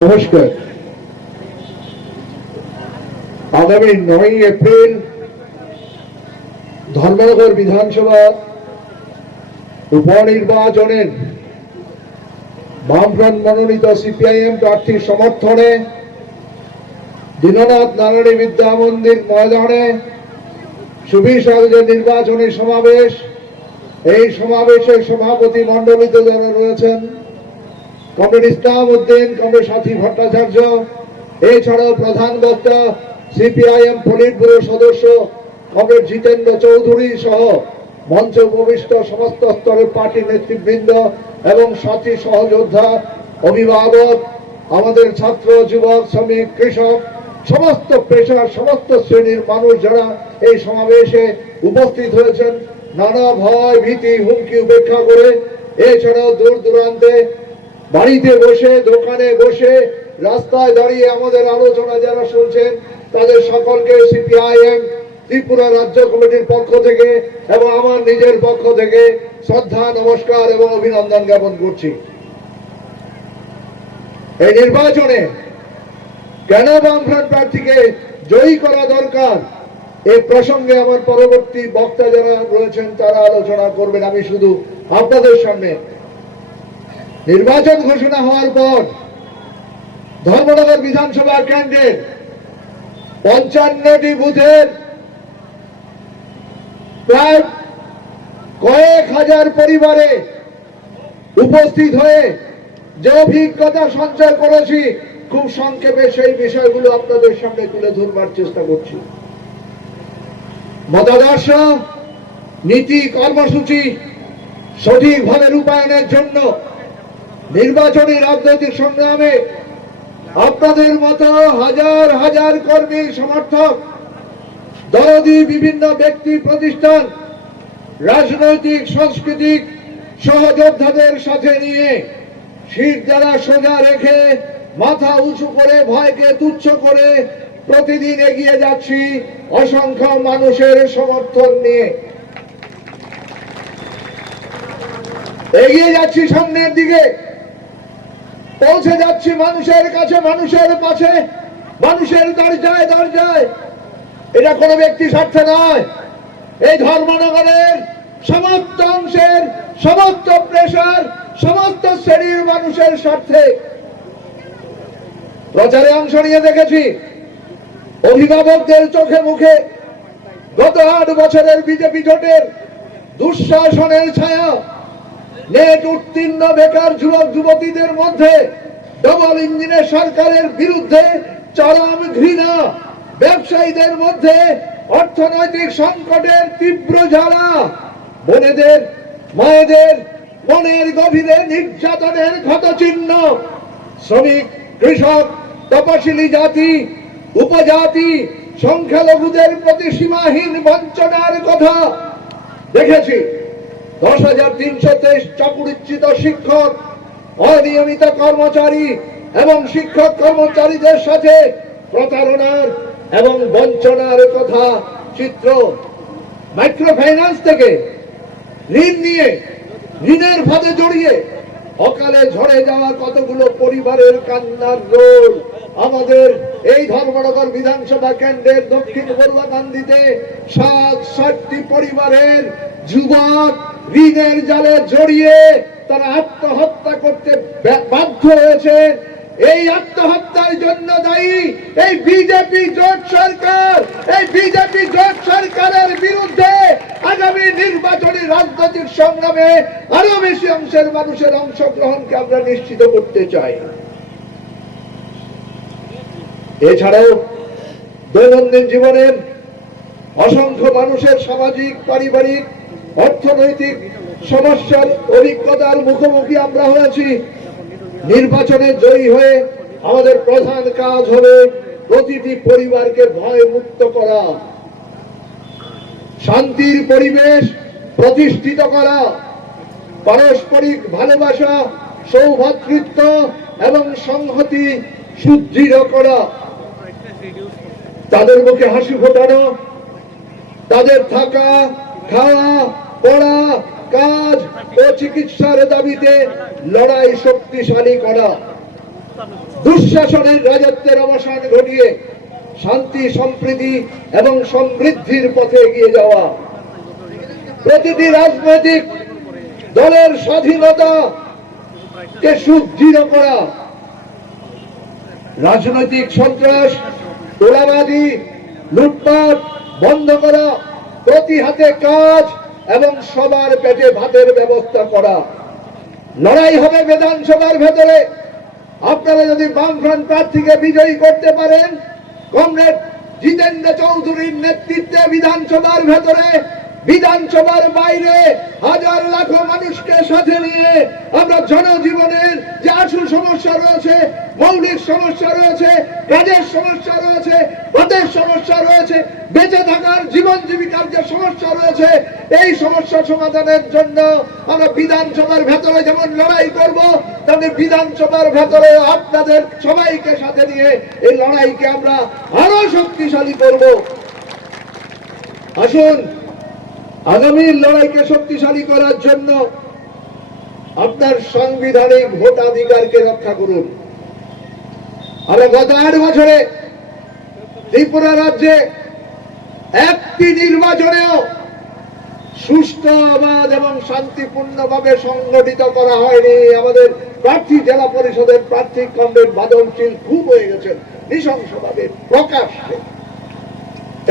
নমস্কার। আগামী 9 এপ্রিল ধর্মনগর বিধানসভা উপনির্বাচনের বামফ্রন্ট মনোনীত সিপিআইএম প্রার্থীর সমর্থনে দীননাথ নারায়ণী বিদ্যা মন্দির ময়দানে সুবিশাল যে নির্বাচনী সমাবেশ, এই সমাবেশের সভাপতি মণ্ডলীতে যারা রয়েছেন কমরেড ইসলাম উদ্দিন, কমরেড সাথী ভট্টাচার্য, এছাড়াও প্রধান বক্তা সিপিআইএম পলিট ব্যুরো সদস্য কমরেড জিতেন্দ্র চৌধুরী সহ মঞ্চে উপবিষ্ট সমস্ত স্তরের পার্টি নেতৃবৃন্দ এবং সাথী সহযোদ্ধা, অভিভাবক, আমাদের ছাত্র, যুবক, শ্রমিক, কৃষক, সমস্ত পেশার সমস্ত শ্রেণীর মানুষ যারা এই সমাবেশে উপস্থিত হয়েছেন, নানা ভয় ভীতি হুমকি উপেক্ষা করে, এছাড়াও দূর দূরান্তে বাড়িতে বসে, দোকানে বসে, রাস্তায় দাঁড়িয়ে আমাদের আলোচনা যারা শুনছেন তাদের সকলকে সিপিআইএম ত্রিপুরা রাজ্য কমিটির পক্ষ থেকে এবং আমার নিজের পক্ষ থেকে শ্রদ্ধা, নমস্কার এবং অভিনন্দন জ্ঞাপন করছি। এই নির্বাচনে কেন বামফ্রন্ট প্রার্থীকে জয়ী করা দরকার এই প্রসঙ্গে আমার পরবর্তী বক্তা যারা রয়েছেন তারা আলোচনা করবেন। আমি শুধু আপনাদের সামনে নির্বাচন ঘোষণা হওয়ার পর ধর্মনগর বিধানসভা কেন্দ্রের 55টি বুথের প্রায় কয়েক হাজার পরিবারে উপস্থিত হয়ে যে অভিজ্ঞতা সঞ্চয় করেছি, খুব সংক্ষেপে সেই বিষয়গুলো আপনাদের সামনে তুলে ধরবার চেষ্টা করছি। মতাদর্শ, নীতি, কর্মসূচি সঠিকভাবে রূপায়ণের জন্য নির্বাচনী রাজনৈতিক সংগ্রামে আপনাদের মতো হাজার হাজার কর্মী, সমর্থক, দরদি বিভিন্ন ব্যক্তি, প্রতিষ্ঠান, রাজনৈতিক, সাংস্কৃতিক সহযোদ্ধাদের সাথে নিয়ে শির দ্বারা সোজা রেখে, মাথা উঁচু করে, ভয়কে তুচ্ছ করে প্রতিদিন এগিয়ে যাচ্ছি অসংখ্য মানুষের সমর্থন নিয়ে। এগিয়ে যাচ্ছি সামনের দিকে, পৌঁছে যাচ্ছি মানুষের কাছে, মানুষের পাশে, মানুষের দরজায় দরজায়। এটা কোনো ব্যক্তি স্বার্থে নয়, এই ধর্মনগরের সমস্ত অংশের, সমস্ত পেশার, সমস্ত শ্রেণীর মানুষের স্বার্থে। প্রচারে অংশ নিয়ে দেখেছি অভিভাবকদের চোখে মুখে গত 8 বছরের বিজেপি জোটের দুঃশাসনের ছায়া, নেট উত্তীর্ণ বেকার যুবক যুবতীদের মধ্যে ডবল ইঞ্জিনের সরকারের বিরুদ্ধে চরম ঘৃণা, ব্যবসায়ীদের মধ্যে অর্থনৈতিক সংকটের তীব্র জ্বালা, বোনেদের, মায়েদের মনের গভীরে নির্যাতনের ক্ষতচিহ্ন, শ্রমিক, কৃষক, তপশিলি জাতি, উপজাতি, সংখ্যালঘুদের প্রতি সীমাহীন বঞ্চনার কথা দেখেছি। 10,323 চাকুরিচ্যুত শিক্ষক, অনিয়মিত কর্মচারী এবং শিক্ষক কর্মচারীদের সাথে প্রতারণার এবং বঞ্চনার কথা চিত্র। মাইক্রো ফাইন্যান্স থেকে ঋণ নিয়ে, ঋণের ফাঁদে জড়িয়ে অকালে ঝরে যাওয়া কতগুলো পরিবারের কান্নার রোল আমাদের এই ধর্মনগর বিধানসভা কেন্দ্রের দক্ষিণ বল্লাকান্দিতে 60টি পরিবারের যুবক ঋণের জালে জড়িয়ে তারা আত্মহত্যা করতে বাধ্য হয়েছে। এই আত্মহত্যার জন্য দায়ী এই বিজেপি জোট সরকার। এই বিজেপি জোট সরকারের বিরুদ্ধে আগামী নির্বাচনী রাজনৈতিক সংগ্রামে আরো বেশি অংশের মানুষের অংশগ্রহণকে আমরা নিশ্চিত করতে চাই। এছাড়াও দৈনন্দিন জীবনের অসংখ্য মানুষের সামাজিক, পারিবারিক, অর্থনৈতিক সমস্যার অভিজ্ঞতার মুখোমুখি আমরা হয়েছি। নির্বাচনে জয়ী হয়ে আমাদের প্রধান কাজ হবে প্রতিটি পরিবারকে ভয় মুক্ত করা, শান্তির পরিবেশ প্রতিষ্ঠিত করা, পারস্পরিক ভালোবাসা, সৌভ্রাতৃত্ব এবং সংহতি সুদৃঢ় করা, তাদের মুখে হাসি ফোটানো, তাদের থাকা, খাওয়া, পড়া, কাজ ও চিকিৎসার দাবিতে লড়াই শক্তিশালী করা। দুঃশাসনের রাজত্বের অবসান ঘটিয়ে শান্তি, সম্প্রীতি এবং সমৃদ্ধির পথে এগিয়ে যাওয়া, প্রতিটি রাজনৈতিক দলের স্বাধীনতাকে সুদৃঢ় করা, রাজনৈতিক সন্ত্রাস, তোলাবাজি, লুটপাট বন্ধ করা, প্রতি হাতে কাজ এবং সবার পেটে ভাতের ব্যবস্থা করা। লড়াই হবে বিধানসভার ভেতরে। আপনারা যদি বামফ্রন্ট প্রার্থীকে বিজয়ী করতে পারেন, কমরেড জিতেন্দ্র চৌধুরীর নেতৃত্বে বিধানসভার ভেতরে, বিধানসভার বাইরে হাজার লাখো মানুষকে সাথে নিয়ে আমরা জনজীবনের যে আসল সমস্যা রয়েছে, মৌলিক সমস্যা রয়েছে, কাজের সমস্যা রয়েছে, পথের সমস্যা রয়েছে, বেঁচে থাকার জীবন জীবিকার যে সমস্যা রয়েছে, এই সমস্যা সমাধানের জন্য আমরা বিধানসভার ভেতরে যেমন লড়াই করব, তেমনি বিধানসভার ভেতরে আপনাদের সবাইকে সাথে নিয়ে এই লড়াইকে আমরা আরো শক্তিশালী করব। আসুন, আগামীর লড়াইকে শক্তিশালী করার জন্য আপনার সাংবিধানিক ভোটাধিকারকে রক্ষা করুন। আমরা গত 8 বছরে ত্রিপুরা রাজ্যে একটি নির্বাচনেও সুষ্ঠু, অবাধ এবং শান্তিপূর্ণভাবে সংগঠিত করা হয়নি। আমাদের প্রার্থী, জেলা পরিষদের প্রার্থী কমরেড বাদলশীল খুব হয়ে গেছেন নৃশংসভাবে, প্রকাশ্যে।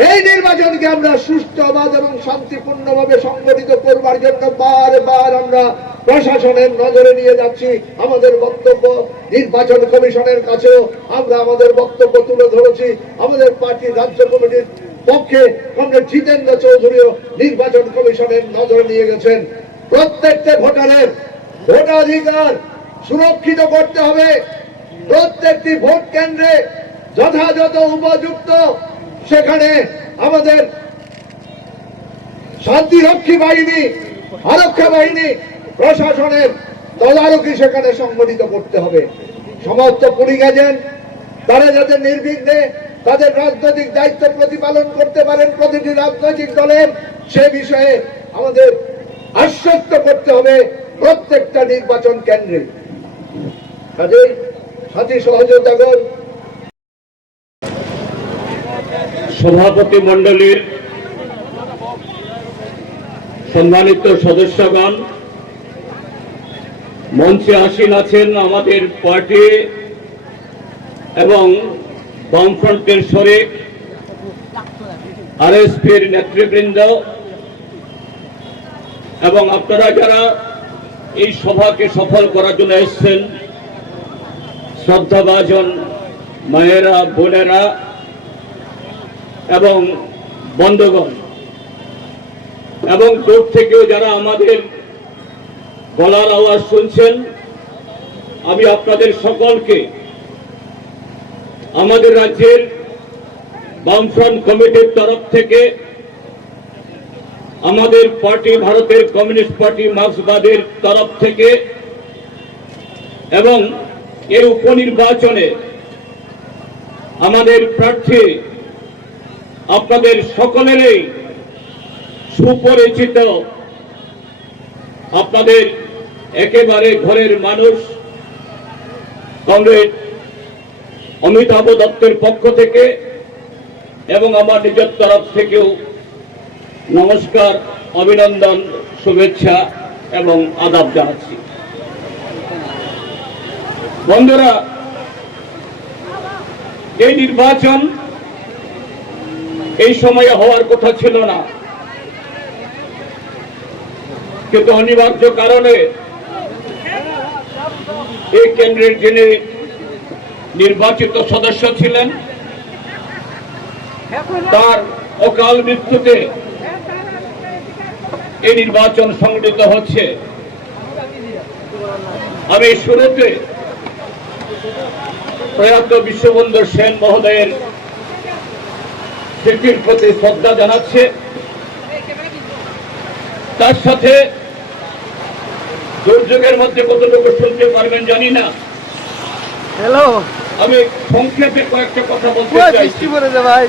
এই নির্বাচনকে আমরা সুষ্ঠু, অবাধ এবং শান্তিপূর্ণভাবে সংগঠিত করবার জন্য বারবার আমরা প্রশাসনের নজরে নিয়ে যাচ্ছি। আমাদের বক্তব্য নির্বাচন কমিশনের কাছেও আমরা আমাদের বক্তব্য তুলে ধরেছি। আমাদের পার্টির রাজ্য কমিটির পক্ষে কমরেড জিতেন্দ্র চৌধুরীও নির্বাচন কমিশনের নজরে নিয়ে গেছেন। প্রত্যেকটা ভোটারের ভোটাধিকার সুরক্ষিত করতে হবে। প্রত্যেকটি ভোট কেন্দ্রে যথাযথ উপযুক্ত সেখানে আমাদের শান্তিরক্ষী বাহিনী, আরক্ষা বাহিনী, প্রশাসনের তদারকি সেখানে সংগঠিত করতে হবে। সমস্ত পুলিশ এজেন্ট তারা যাতে নির্বিঘ্নে তাদের রাজনৈতিক দায়িত্ব প্রতিপালন করতে পারেন প্রতিটি রাজনৈতিক দলের, সে বিষয়ে আমাদের আশ্বস্ত করতে হবে প্রত্যেকটা নির্বাচন কেন্দ্রে। কাজেই সাথী সহযোগিতা করুন। সভাপতি মণ্ডলীর সম্মানিত সদস্যগণ, মঞ্চে আসীন আছেন আমাদের পার্টি এবং বামফ্রন্টের শরিক আরএসপির নেতৃবৃন্দ এবং আপনারা যারা এই সভাকে সফল করার জন্য এসেছেন, শ্রদ্ধাভাজন মায়েরা, বোনেরা এবং বন্ধুগণ, এবং দূর থেকেও যারা আমাদের গলার আওয়াজ শুনছেন, আমি আপনাদের সকলকে আমাদের রাজ্যের বামফ্রন্ট কমিটির তরফ থেকে, আমাদের পার্টি ভারতের কমিউনিস্ট পার্টি মার্ক্সবাদের তরফ থেকে এবং এই উপনির্বাচনে আমাদের প্রার্থী আপনাদের সকলেরই সুপরিচিত, আপনাদের একেবারে ঘরের মানুষ কমরেড অমিতাভ দত্তের পক্ষ থেকে এবং আমার নিজের তরফ থেকেও নমস্কার, অভিনন্দন, শুভেচ্ছা এবং আদাব জানাচ্ছি। বন্ধুরা, এই নির্বাচন এই সময়ে হওয়ার কথা ছিল না, কিন্তু অনিবার্য কারণে এই কেন্দ্রের যিনি নির্বাচিত সদস্য ছিলেন তার অকাল মৃত্যুতে এই নির্বাচন সংগঠিত হচ্ছে। আমি শুরুতে প্রয়াত বিশ্ববন্ধু সেন মহোদয়ের স্মৃতির প্রতি শ্রদ্ধা জানাচ্ছে। তার সাথে দুর্যোগের মধ্যে কতটুকু শুনতে পারবেন জানি না, হ্যালো, আমি সংক্ষেপে কয়েকটা কথা বলতে চাইছি। ভাই